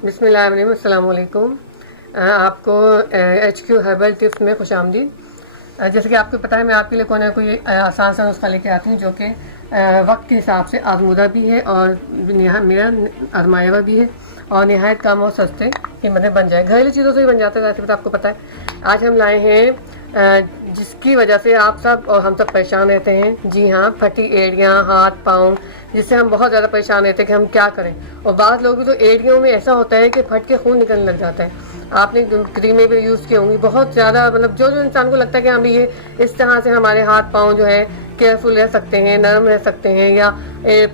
बिस्मिल्लाहिर्रहमानिर्रहीम, अस्सलाम वालेकुम। आपको HQ हर्बल टिप्स में खुशामदीद। जैसे कि आपको पता है, मैं आपके लिए कोई ना कोई आसान सा नुस्खा लेके आती हूँ जो कि वक्त के हिसाब से आजमूदा भी है और मेरा आजमाया हुआ भी है और नहायत कम और सस्ते कीमत में बन जाए। घरेलू चीज़ों से ही बन जाता है, वैसे तो आपको पता है। आज हम लाए हैं जिसकी वजह से आप सब और हम सब परेशान रहते हैं। जी हाँ, फटी एड़ियाँ, हाथ पाँव, जिससे हम बहुत ज़्यादा परेशान रहते हैं कि हम क्या करें। और बाद लोगों की तो एड़ियों में ऐसा होता है कि फट के खून निकलने लग जाता है। आपने क्रीमें भी यूज़ की होंगी बहुत ज़्यादा, मतलब जो जो इंसान को लगता है कि हाँ भाई ये इस तरह से हमारे हाथ पाँव जो है केयरफुल रह सकते हैं, नरम रह सकते हैं, या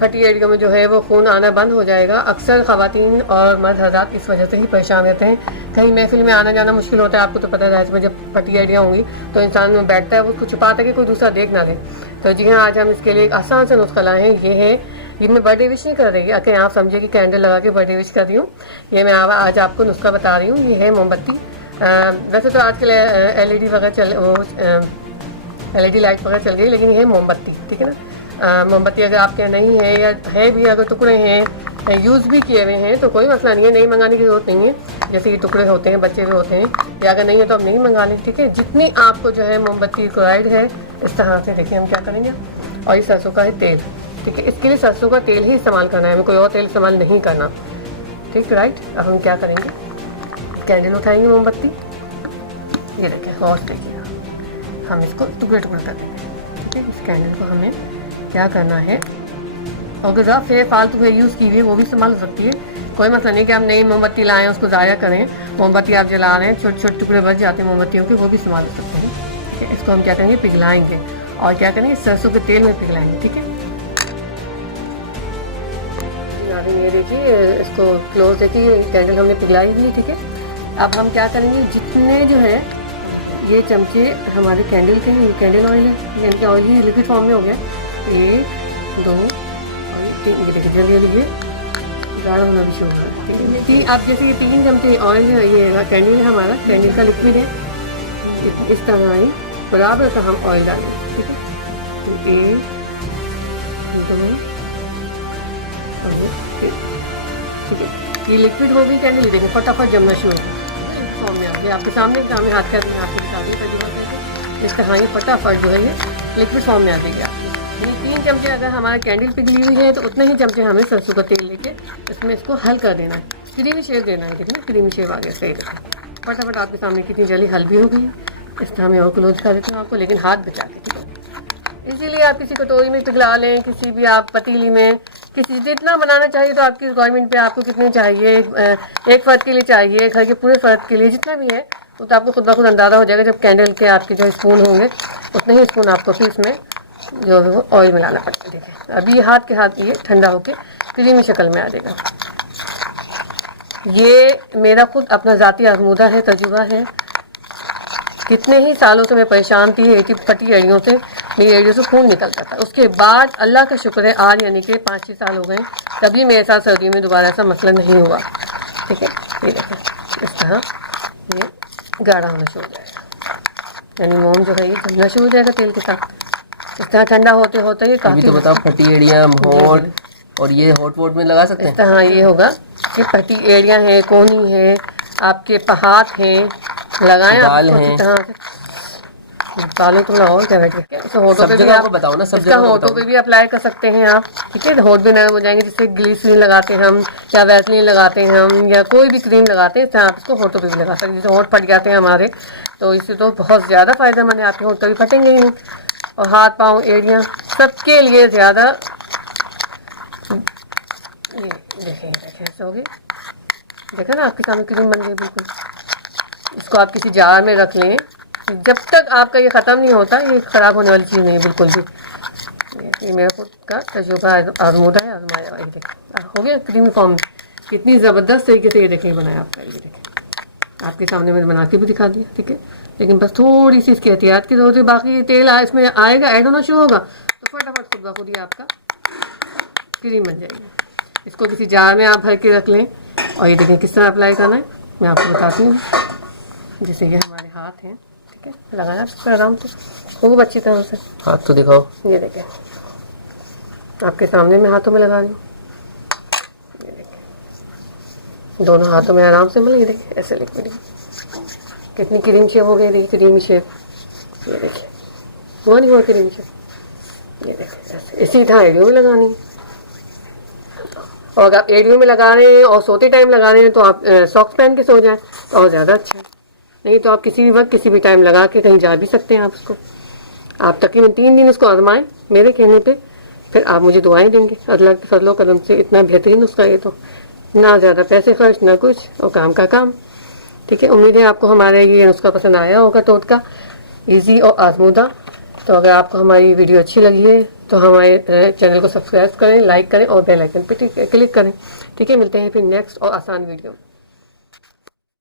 फटी एड़ियों में जो है वो खून आना बंद हो जाएगा। अक्सर ख़वातीन और मर्द हज़रात इस वजह से ही परेशान रहते हैं। कहीं महफिल में आना जाना मुश्किल होता है, आपको तो पता है। इसमें जब फटी एड़ियाँ होंगी तो इंसान बैठता है, वो उसको छुपाता है कि कोई दूसरा देख ना ले। तो जी हाँ, आज हम इसके लिए एक आसान सा नुस्खा लाए हैं। ये मैं बर्थडे विश नहीं कर रही, अगर आप समझे कि कैंडल लगा के बर्थडे विश कर रही हूँ। ये मैं आज आपको नुस्खा बता रही हूँ। ये है मोमबत्ती। वैसे तो आजकल LED वगैरह LED लाइट वगैरह चल गई, लेकिन ये है मोमबत्ती, ठीक है ना। मोमबत्ती अगर आपके यहाँ नहीं है या है भी, अगर टुकड़े हैं यूज़ भी किए हुए हैं तो कोई मसला नहीं है, नहीं मंगाने की ज़रूरत नहीं है। जैसे ये टुकड़े होते हैं, बच्चे भी होते हैं, या अगर नहीं है तो आप नहीं मंगा लें, ठीक है। जितनी आपको जो है मोमबत्ती रिक्वायर्ड है, इस तरह से देखिए हम क्या करेंगे। और ये सरसों का है तेल, ठीक है। इसके लिए सरसों का तेल ही इस्तेमाल करना है, हमें कोई और तेल इस्तेमाल नहीं करना, ठीक, राइट। अब हम क्या करेंगे, कैंडल उठाएंगे, मोमबत्ती, ये देखें, और देखिए हम इसको टुकड़े टुकड़े कर देंगे, ठीक है। इस कैंडल को हमें क्या करना है, और अगर ज़रा फालतू है यूज़ की हुई वो भी इस्तेमाल हो सकती है, कोई मसला नहीं कि हम नई मोमबत्ती लाएँ उसको ज़ाया करें। मोमबत्ती आप जला रहे हैं, छोटे छोटे टुकड़े बच जाते हैं मोमबत्तियों के, वो भी इस्तेमाल हो सकते हैं, ठीक है। इसको हम क्या करेंगे, पिघलाएंगे। और क्या करेंगे, सरसों के तेल में पिघलाएंगे, ठीक है। ये देखिए, इसको क्लोज देखिए, कैंडल हमने पिघलाई हुई है, ठीक है। अब हम क्या करेंगे, जितने जो है ये चमचे हमारे कैंडल के हैं, कैंडल ऑयल है, यानी कि ऑयल ही लिक्विड फॉर्म में हो गया। 1 2 और 3, ये देखिए जल्दी जल्दी ये गाढ़ा होना भी शुरू हो रहा है, ठीक है। तीन, आप जैसे ये 3 चमचे ऑयल है, ये कैंडल है हमारा, कैंडल का लिक्विड है। इस तरह ही बराबर का हम ऑयल डालेंगे, ठीक है। 1 2 और 3, ठीक है। ये लिक्विड हो गई कैंडल, देखिए फटाफट जमना शुरू हो फॉर्म में आ गया। आपके सामने हाथ का आपके सामने तजुर्बा करके इस तरह ये फटाफट जो है ये लिक्विड फॉर्म में आ जाएगी। ये 3 चमचे अगर हमारा कैंडल पिघली हुई है तो उतने ही चमचे हमें सरसों का तेल लेके इसमें इसको हल कर देना है, क्रीमी शेप देना है, कितना क्रीमी शेप आ गया, सही है। फटाफट आपके सामने कितनी जल्दी हल भी हो गई है। इस तरह मैं और क्लोज कर देती हूँ आपको, लेकिन हाथ बचा के, ठीक है। इसीलिए आप किसी कटोरी में पिघला लें, किसी भी आप पतीली में, किसी जितना बनाना चाहिए तो आपकी रिक्वायरमेंट पे आपको कितने चाहिए, एक फ़र्द के लिए चाहिए, घर के पूरे फ़र्द के लिए जितना भी है वो तो आपको खुद ब खुद अंदाज़ा हो जाएगा। जब कैंडल के आपके जो स्पून होंगे उतने ही स्पून आपको फिर इसमें जो है वो ऑयल मिलाना पड़ेगा, देखिए। अभी हाथ के हाथ ये ठंडा होकर क्रीमी शक्ल में आ जाएगा। ये मेरा खुद अपना ज़ाती आजमूदा है, तजुर्बा है। कितने ही सालों से मैं परेशान थी फटी एड़ियों से, मेरी एड़ियों से खून निकलता था। उसके बाद अल्लाह का शुक्र है आज यानी कि 5-6 साल हो गए, कभी मेरे साथ सर्दी में दोबारा ऐसा मसला नहीं हुआ, ठीक है। ये देखें, इस तरह ये गाढ़ा होना शुरू हो जाएगा, यानी मोम जो है ये जमना शुरू हो जाएगा तेल के साथ। इस तरह ठंडा होते होते ये काफ़ी, तो बताओ, फटी एड़ियाँ, होंठ, और ये होट वोट में लगा सकते हैं। इस तरह ये होगा कि फटी एड़ियाँ हैं, कोहनी है, आपके हाथ हैं, लगाएं बाल आप हैं, तरह से बालों को लगाओ, क्या बैठे होठों पे भी आप बताओ ना, सब इसका होठों पे भी अप्लाई कर सकते हैं आप, ठीक है। होठ भी नरम हो जाएंगे, जिससे ग्लिसरीन लगाते हैं हम, या वैसलीन लगाते हैं हम, या कोई भी क्रीम लगाते हैं, आप इसको होठों पे भी लगा सकते हैं। जैसे होठ फट जाते हैं हमारे, तो इससे तो बहुत ज़्यादा फायदेमंद है, आपके होठ कभी फटेंगे ही नहीं। और हाथ पाँव एड़ियाँ सबके लिए ज़्यादा, ये देखें ऐसे हो गए, देखा ना आपके सामने क्रीम बन गई बिल्कुल। इसको आप किसी जार में रख लें, जब तक आपका ये ख़त्म नहीं होता, ये ख़राब होने वाली चीज़ नहीं है बिल्कुल भी। ये मेरा खुद का तजुर्बा आजमूदा है, आजमाया हुआ। ये देखें हो गया क्रीमी फॉर्म, कितनी ज़बरदस्त तरीके से ये देखें बनाया आपका। ये देखें आपके सामने मैंने बना के भी दिखा दिया, ठीक है। लेकिन बस थोड़ी सी इसकी एहतियात की ज़रूरत है। बाकी तेल इसमें आएगा, ऐड होना शुरू होगा तो फटाफट खुद ब खुद ही आपका क्रीम बन जाएगी। इसको किसी जार में आप भर के रख लें, और ये देखें किस तरह अप्लाई करना है मैं आपको बताती हूँ। जैसे ये हमारे हाथ हैं, ठीक है, लगाया इसको आराम से खूब अच्छी तरह से। हाथ तो दिखाओ, ये देखें आपके सामने मैं हाथों में लगा रही हूँ, ये देखें दोनों हाथों में आराम से मल, ये देखिए ऐसे लिक्विड कितनी क्रीम शेप हो गई, देखिए क्रीमी शेप, ये देखिए हुआ नहीं हुआ क्रीम शेप, ये देखिए ऐसे। इसी तरह एड़ियों में लगानी है, और अगर आप एड़ियों में लगा रहे हैं और सोते टाइम लगा रहे हैं तो आप सॉक्स पहन के सो जाएं तो और ज़्यादा अच्छा है। नहीं तो आप किसी भी वक्त किसी भी टाइम लगा के कहीं जा भी सकते हैं। आप उसको आप तकरीबन 3 दिन इसको आजमाएं मेरे कहने पे, फिर आप मुझे दुआएं देंगे। अल्लाह के फजलो कदम से इतना बेहतरीन उसका ये तो, ना ज़्यादा पैसे खर्च ना कुछ, और काम का काम। ठीक है, उम्मीद है आपको हमारा ये नुस्खा पसंद आया होगा, टोटका ईजी और आजमूदा। तो अगर आपको हमारी वीडियो अच्छी लगी है तो हमारे चैनल को सब्सक्राइब करें, लाइक करें और बेल आइकन पर क्लिक करें। ठीक है, मिलते हैं फिर नेक्स्ट और आसान वीडियो।